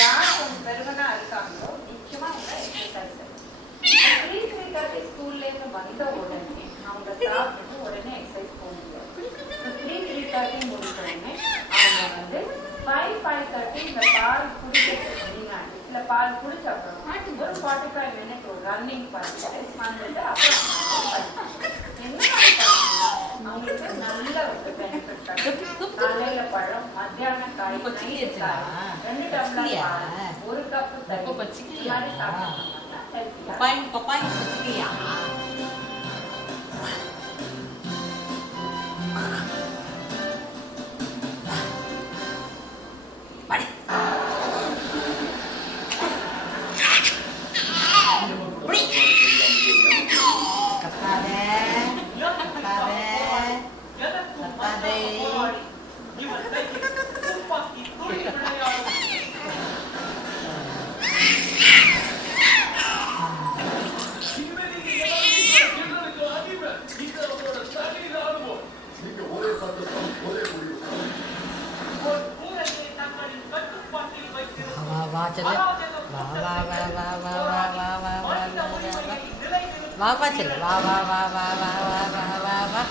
யார் கொஞ்சம் பெருமனா இருக்காங்களோ நிச்சயமா அவங்க எக்ஸசைஸ் ஸ்கூல்லேருந்து வந்த உடனே அவங்க சாப்பிட்டு உடனே எக்ஸசைஸ் போக முடியாது. 3:30 முடிச்ச உடனே அவங்க வந்து 5:30 இந்த பால் குடிக்கிறதுக்கு முன்னாடி இல்லை பால் குடிச்ச அப்புறம் ஒரு 45 minutes ஒரு ரன்னிங் பண்ணிட்டு வந்துட்டு அப்புறம் என்ன மாதிரி பண்ணாங்கன்னா அவங்களுக்கு நல்ல ஒரு பெனிஃபிட் கிடைக்கும். காலையில பழம், மத்தியானம் காய், 2 டம்ளர் பால், 1 கப் தண்ணி மாதிரி சாப்பிட்டாங்கன்னா ஹெல்த்தியா. वाह चलो वाह वाह वाह वाह वाह वाह वाह वाह वाह